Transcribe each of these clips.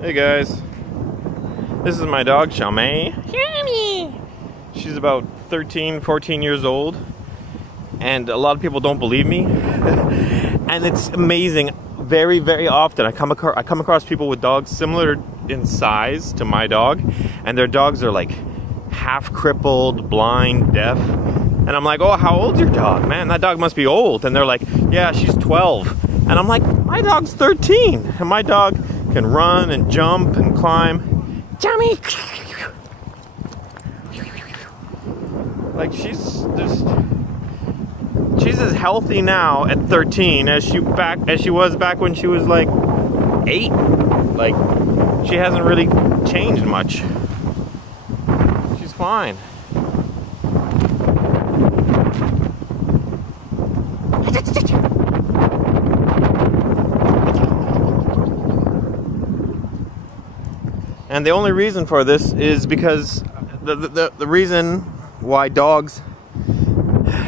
Hey guys, this is my dog Xiaomei. She's about 13, 14 years old, and a lot of people don't believe me. And it's amazing. Very, very often I come across people with dogs similar in size to my dog, and their dogs are like half crippled, blind, deaf. And I'm like, oh, how old's your dog? Man, that dog must be old. And they're like, yeah, she's 12. And I'm like, my dog's 13. And my dog can run and jump and climb. Jamie! Like, she's as healthy now at 13 as she was back when she was like 8. Like, she hasn't really changed much. She's fine. And the only reason for this is because the reason why dogs,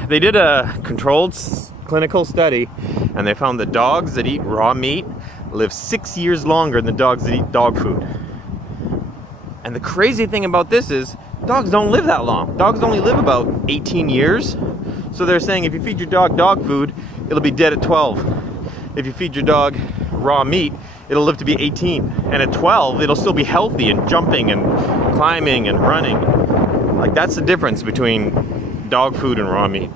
they did a controlled clinical study, and they found that dogs that eat raw meat live 6 years longer than dogs that eat dog food. And the crazy thing about this is dogs don't live that long. Dogs only live about 18 years. So they're saying if you feed your dog dog food, it'll be dead at 12. If you feed your dog raw meat, it'll live to be 18. And at 12, it'll still be healthy and jumping and climbing and running. Like, that's the difference between dog food and raw meat.